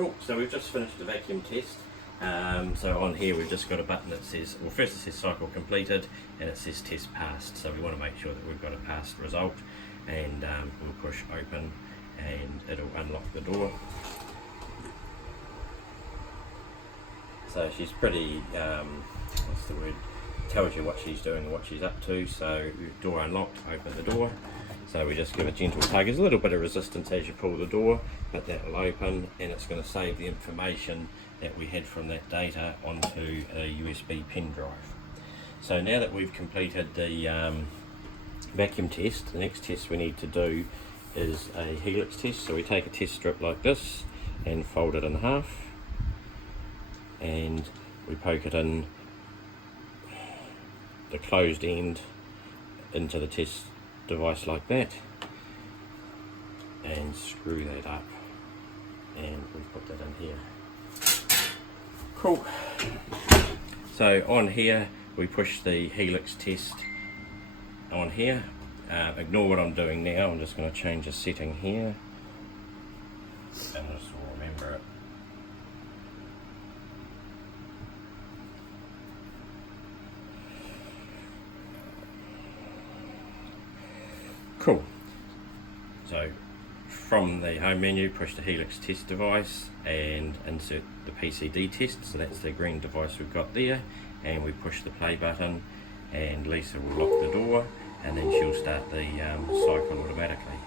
Cool, so we've just finished the vacuum test. So on here we've just got a button that says, well, first it says cycle completed and it says test passed. So we want to make sure that we've got a passed result, and we'll push open and it'll unlock the door. So she's pretty, what's the word, tells you what she's doing and what she's up to. So door unlocked, open the door. So we just give a gentle tug. There's a little bit of resistance as you pull the door, but that will open and it's going to save the information that we had from that data onto a USB pen drive. So now that we've completed the vacuum test, the next test we need to do is a helix test. So we take a test strip like this and fold it in half, and we poke it in the closed end into the test device like that, and screw that up, and we put that in here. Cool. So on here we push the helix test on here. Ignore what I'm doing now, I'm just going to change the setting here and just remember it. Cool. So from the home menu, push the helix test device and insert the PCD test. So that's the green device we've got there, and we push the play button and Lisa will lock the door, and then she'll start the cycle automatically.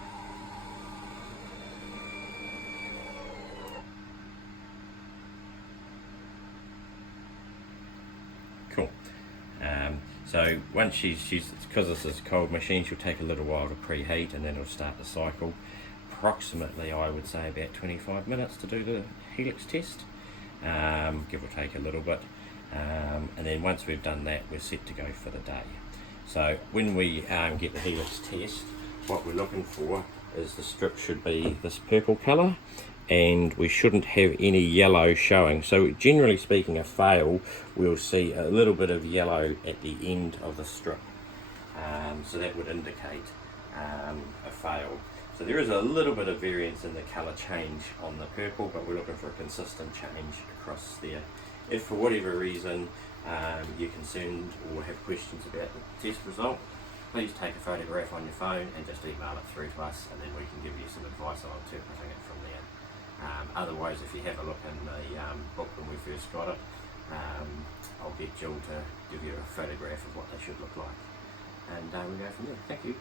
Cool. So once she's because this is a cold machine, she'll take a little while to preheat and then it'll start the cycle. Approximately, I would say, about 25 minutes to do the helix test, give or take a little bit. And then once we've done that, we're set to go for the day. So when we get the helix test, what we're looking for is the strip should be this purple colour, and we shouldn't have any yellow showing. So generally speaking, a fail, we'll see a little bit of yellow at the end of the strip. So that would indicate a fail. So there is a little bit of variance in the colour change on the purple, but we're looking for a consistent change across there. If for whatever reason you're concerned or have questions about the test result, please take a photograph on your phone and just email it through to us, and then we can give you some advice on interpreting it from there. Otherwise, if you have a look in the book when we first got it, I'll get Jill to give you a photograph of what they should look like, and we go from there. Thank you.